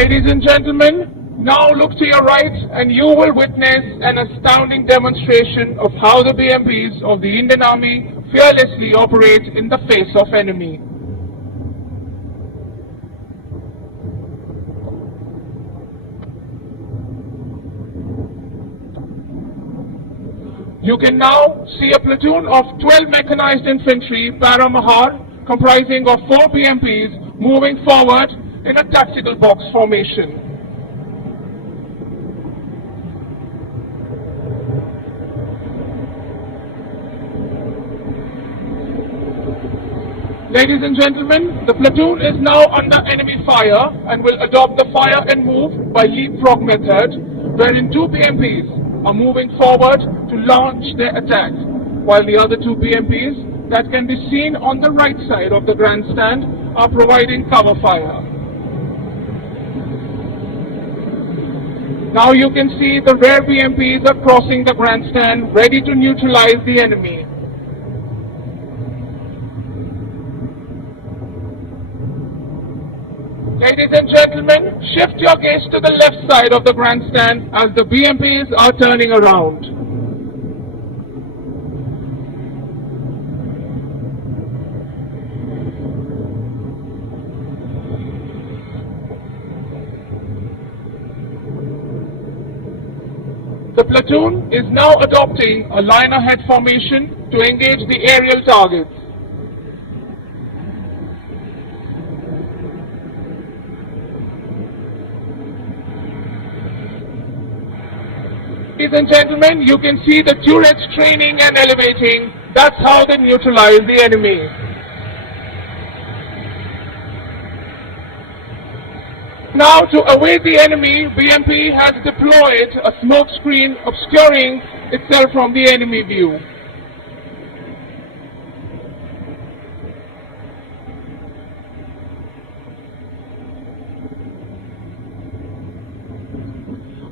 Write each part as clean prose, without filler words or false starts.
Ladies and gentlemen, now look to your right and you will witness an astounding demonstration of how the BMPs of the Indian Army fearlessly operate in the face of enemy. You can now see a platoon of 12 mechanized infantry Paramahar comprising of 4 BMPs moving forward in a tactical box formation. Ladies and gentlemen, the platoon is now under enemy fire and will adopt the fire and move by leapfrog method, wherein 2 BMPs are moving forward to launch their attack, while the other 2 BMPs that can be seen on the right side of the grandstand are providing cover fire. Now you can see the rear BMPs are crossing the grandstand, ready to neutralize the enemy. Ladies and gentlemen, shift your gaze to the left side of the grandstand as the BMPs are turning around. The platoon is now adopting a line ahead formation to engage the aerial targets. Ladies and gentlemen, you can see the turrets training and elevating. That's how they neutralize the enemy. Now, to await the enemy, BMP has deployed a smoke screen obscuring itself from the enemy view.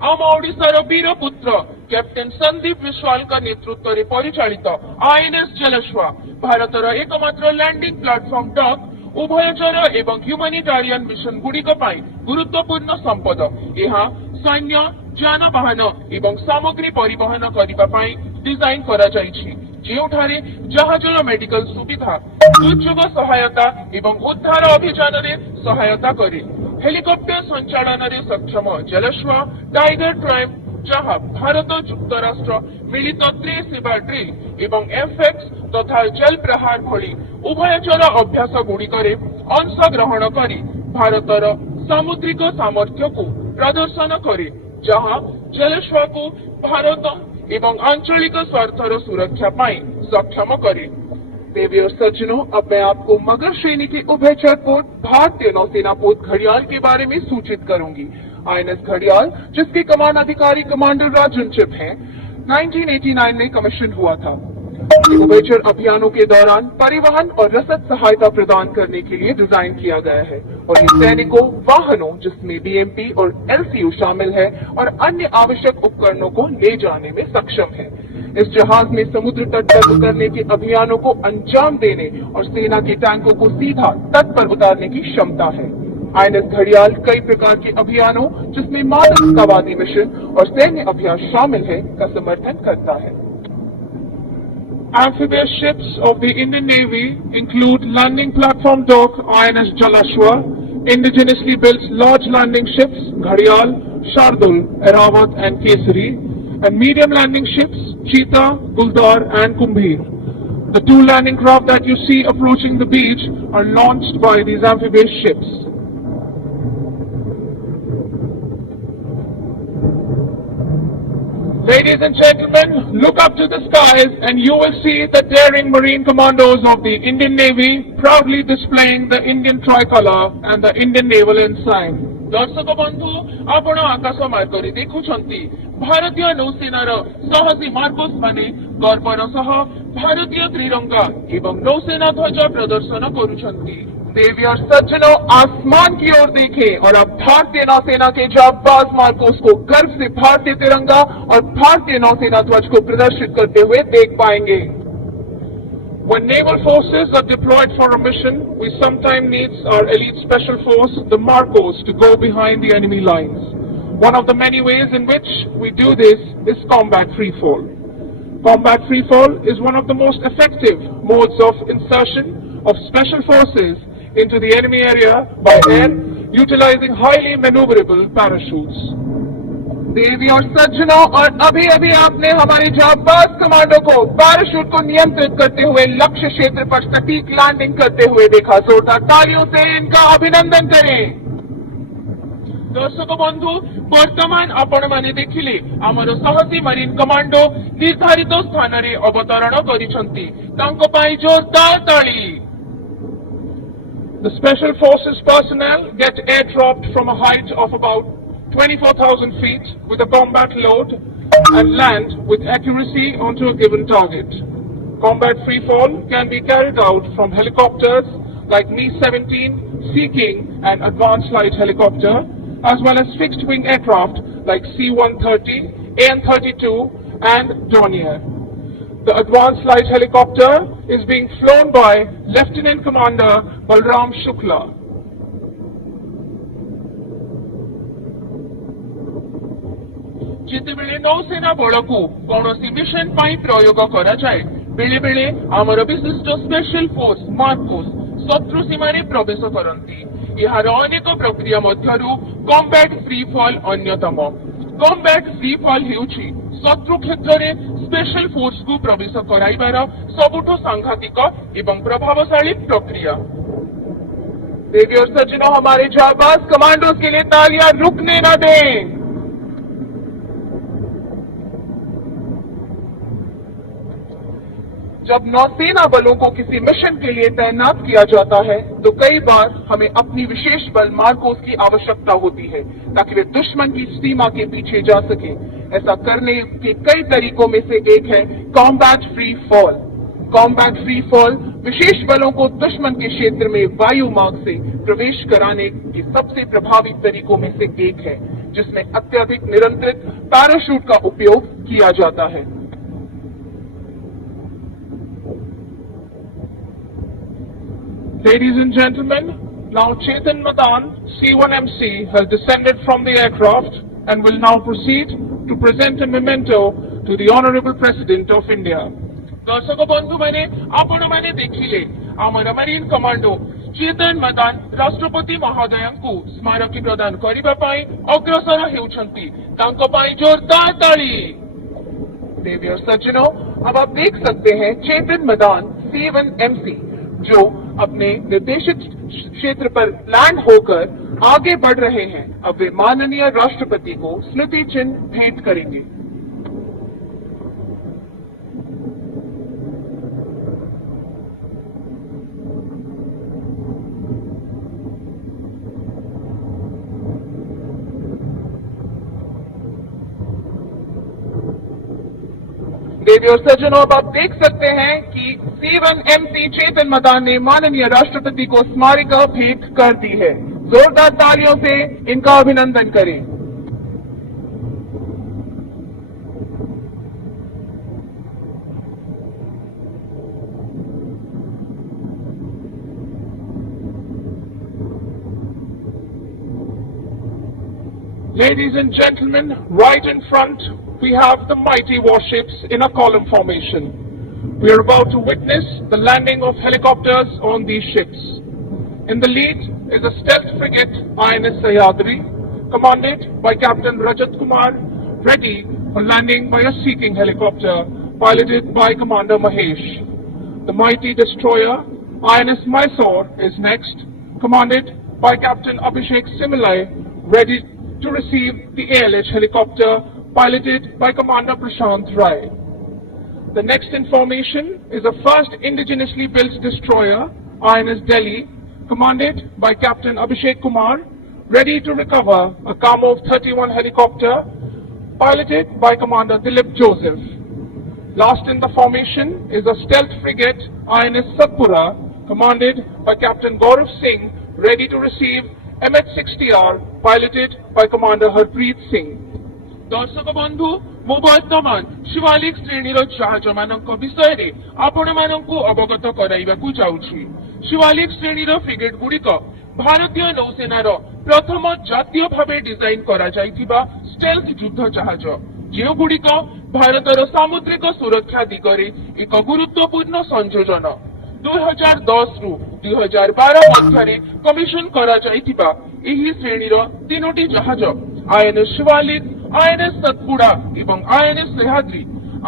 आम ओडिशार वीरपुत्र captain Sandeep Vishwal का नेतृत्व में परिचालित INS जलश्वा भारतर एकमात्र landing platform duck उभयचर एवं humanitarian mission गुड़िक गुरुत्वपूर्ण संपद। यहाँ सैन्य जानवाहन एवं सामग्री परिवहन करने डिजाइन करा जाइछि, जेउठारे जहाजर मेडिकल सुविधा दुर्योग सहायता एवं उद्धार अभियान में सहायता करे। हेलिकॉप्टर संचालन में सक्षम जलश्वा टाइगर ट्राइब जहाँ भारत जुक्तराष्ट्र मिलित त्रिसेवा ड्रिल एवं एफएक्स तथा जल प्रहार भली उभयचर अभ्यास गुड़िकरे अंशग्रहण करी भारतर सामुद्रिक सामर्थ्य को प्रदर्शन करे, जहाँ जलश्वा को भारत एवं आंचलिक स्वार्थर सुरक्षा पाई सक्षम करे। देवियों सज्जनों, अब मैं आपको मगर श्रेणी के उभयचर पोत भारतीय नौसेना पोत घड़ियाल के बारे में सूचित करूंगी। आईएनएस घड़ियाल, जिसके कमान अधिकारी कमांडर राजन चिप हैं, 1989 में कमीशन हुआ था। उभयचर अभियानों के दौरान परिवहन और रसद सहायता प्रदान करने के लिए डिजाइन किया गया है और ये सैनिकों, वाहनों जिसमें बीएमपी और एलसीयू शामिल है और अन्य आवश्यक उपकरणों को ले जाने में सक्षम है। इस जहाज में समुद्र तट पर उतरने के अभियानों को अंजाम देने और सेना के टैंकों को सीधा तट पर उतारने की क्षमता है। आईएनएस घड़ियाल कई प्रकार के अभियानों जिसमें मानवतावादी मिशन और सैन्य अभ्यास शामिल है का समर्थन करता है। Amphibious ships of the Indian Navy include landing platform dock INS Jalashwa, indigenously built large landing ships Ghadial, Shardul, Eravat and Kesari, and medium landing ships Cheetah, Guldar and Kumbhir. The 2 landing craft that you see approaching the beach are launched by these amphibious ships. Ladies and gentlemen, look up to the skies and you will see the daring Marine Commandos of the Indian Navy proudly displaying the Indian tricolor and the Indian naval ensign. दर्शक बंधु, आपण आकाश मार्गरे देखुछंती भारतीय नौसेनार साहसी Marcos माने गर्वर सह भारतीय त्रिरंगा एवं नौसेना ध्वज प्रदर्शन करुछंती। देवी और सज्जनों, आसमान की ओर देखें और अब भारतीय नौसेना के जाबाज मार्कोस को गर्व से भारतीय तिरंगा और भारतीय नौसेना ध्वज को प्रदर्शित करते हुए देख पाएंगे। When naval forces are deployed for a mission, we sometimes need our elite special force, the Marcos, to go behind the enemy lines. One of the many ways in which we do this is combat freefall. Combat freefall is one of the most effective modes of insertion of special forces into the enemy area by air, utilizing highly maneuverable parachutes. देवी और सज्जनों, और अभी अभी आपने हमारे जाबाज commando को parachute को नियंत्रित करते हुए लक्ष्य क्षेत्र पर सटीक लैंडिंग करते हुए देखा। जोरदार तालियों से इनका अभिनंदन करें। दर्शक बंधु, वर्तमान आपण माने देखिले आमर साहसी मरीन कमांडो निर्धारित स्थान रे अवतरण करिसंती। तांको पाई जोरदार ताली। The Special Forces personnel get airdropped from a height of about 24,000 feet with a combat load and land with accuracy onto a given target. Combat freefall can be carried out from helicopters like Mi-17, Sea King and Advanced Light Helicopter, as well as fixed-wing aircraft like C-130, AN-32 and Dornier. The Advanced Light Helicopter is being flown by Lieutenant Commander Balram Shukla. जितेबेले नौसेना बल को कौनसी mission पाई प्रयोग करा जाए बेले बेले आमर विशिष्ट स्पेशल फोर्स मार्कोस शत्रु सीमा रे प्रवेश करंती। यार अनेक प्रक्रिया मध्यरु कॉम्बैट फ्री फॉल अन्यतम। कॉम्बैट फ्री फॉल हेउछि शत्रु क्षेत्र रे स्पेशल फोर्स को प्रवेश कराइबार सबुठो सांघातिक एवं प्रभावशाली प्रक्रिया। देवी और सज्जनों, हमारे जाबाज कमांडोज के लिए तालियां रुकने न दें। जब नौसेना बलों को किसी मिशन के लिए तैनात किया जाता है तो कई बार हमें अपनी विशेष बल मार्कोस की आवश्यकता होती है ताकि वे दुश्मन की सीमा के पीछे जा सके। ऐसा करने के कई तरीकों में से एक है combat free fall. Combat free fall विशेष बलों को दुश्मन के क्षेत्र में वायु मार्ग से प्रवेश कराने के सबसे प्रभावी तरीकों में से एक है, जिसमें अत्यधिक नियंत्रित पैराशूट का उपयोग किया जाता है। Ladies and gentlemen, now Chetan Madan, C-1MC, has descended from the aircraft and will now proceed to present a memento to the Honorable President of India. दर्शक बंधु मैंने आपण मैंने देखिले आमर मरीन कमांडो चेतन मदान राष्ट्रपति महोदयंकु स्मारकी प्रदान करिबा पाई अग्रसर हेउछंती। तांको पाई जोरदार ताली। देवी और सज्जनों, अब आप देख सकते हैं चेतन मदान C-1MC जो अपने निर्देशित क्षेत्र पर लैंड होकर आगे बढ़ रहे हैं। अब वे माननीय राष्ट्रपति को स्मृति चिन्ह भेंट करेंगे। देवी और सज्जनों, अब आप देख सकते हैं कि C-1MC चेतन मदान ने माननीय राष्ट्रपति को स्मारिका भेंट कर दी है। जोरदार तालियों से इनका अभिनंदन करें। Ladies and gentlemen, right in front we have the mighty warships in a column formation. We are about to witness the landing of helicopters on these ships. In the lead is a stealth frigate INS Sahyadri, commanded by Captain Rajat Kumar, ready for landing by a Sea King helicopter piloted by Commander Mahesh. The mighty destroyer INS Mysore is next, commanded by Captain Abhishek Similai, ready to receive the ALH helicopter piloted by Commander Prashant Rai. The next information is a first indigenously built destroyer, INS Delhi, commanded by Captain Abhishek Kumar, ready to recover a Kamov 31 helicopter, piloted by Commander Dilip Joseph. Last in the formation is a stealth frigate, INS Satpura, commanded by Captain Gaurav Singh, ready to receive MH-60R, piloted by Commander Harpreet Singh. दर्शक बंधु ମୁଁ ବର୍ତ୍ତମାନ ଶିବାଲିକ ଶ୍ରେଣୀର ଜାହାଜମାନଙ୍କ ବିଷୟରେ ଆପଣମାନଙ୍କୁ ଅବଗତ କରାଇବାକୁ ଯାଉଛି। ଶିବାଲିକ ଶ୍ରେଣୀର ଫ୍ରିଗେଟ ଗୁଡ଼ିକ ଭାରତୀୟ ନୌସେନାର ପ୍ରଥମ ଜାତୀୟ ଭାବେ ଡିଜାଇନ କରାଯାଇଥିବା ଷ୍ଟେଲ୍ଥ ଯୁଦ୍ଧ ଜାହାଜ, ଯେଉଁଗୁଡ଼ିକ ଭାରତର ସାମୁଦ୍ରିକ ସୁରକ୍ଷା ଦିଗରେ ଏକ ଗୁରୁତ୍ୱପୂର୍ଣ୍ଣ ସଂଯୋଜନ। 2010 ରୁ 2012 ମଧ୍ୟରେ କମିଶନ କରାଯାଇଥିବା ଏହି ଶ୍ରେଣୀର ତିନୋଟି ଜାହାଜ ଆଇଏନଏସ୍ ଶିବାଲିକ, ଆଇଏନଏସ୍ ସତପୁଡ଼ା ଏବଂ ଆଇଏନଏସ୍ ସହ୍ୟାଦ୍ରୀ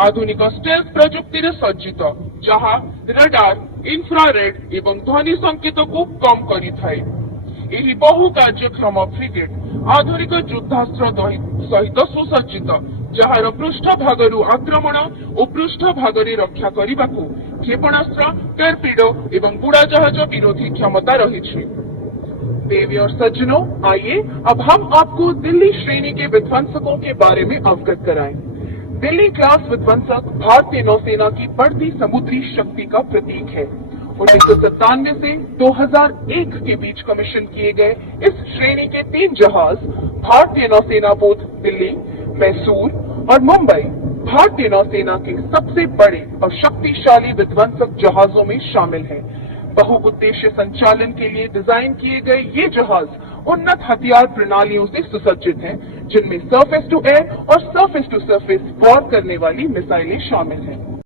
ଆଧୁନିକ ଷ୍ଟେଲ୍ଥ ପ୍ରଯୁକ୍ତିରେ ସଜ୍ଜିତ, ଯାହା ରାଡାର, ଇନଫ୍ରାରେଡ୍ ଏବଂ ଧ୍ୱନି ସଂକେତକୁ କମ୍ କରିଥାଏ। ଏହି ବହୁ କାର୍ଯ୍ୟକ୍ଷମ ଫ୍ରିଗେଟ୍ ଆଧୁନିକ ଯୁଦ୍ଧାସ୍ତ୍ର ସହିତ ସୁସଜ୍ଜିତ, ଯାହାର ପୃଷ୍ଠଭାଗରୁ ଆକ୍ରମଣ ଓ ପୃଷ୍ଠଭାଗରେ ରକ୍ଷା କରିବାକୁ କ୍ଷେପଣାସ୍ତ୍ର, ଟର୍ପିଡୋ ଏବଂ ବୁଡ଼ାଜାହାଜ ବିରୋଧୀ क्षमता ରହିଛି। देवी और सज्जनों, आइए अब हम आपको दिल्ली श्रेणी के विध्वंसकों के बारे में अवगत कराएं। दिल्ली क्लास विध्वंसक भारतीय नौसेना की बढ़ती समुद्री शक्ति का प्रतीक है। 1997 से 2001 के बीच कमीशन किए गए इस श्रेणी के 3 जहाज भारतीय नौसेना बोध दिल्ली, मैसूर और मुंबई भारतीय नौसेना के सबसे बड़े और शक्तिशाली विध्वंसक जहाजों में शामिल हैं। बहुउद्देश्य संचालन के लिए डिजाइन किए गए ये जहाज उन्नत हथियार प्रणालियों से सुसज्जित हैं, जिनमें सरफेस टू एयर और सरफेस टू सरफेस वॉर करने वाली मिसाइलें शामिल हैं।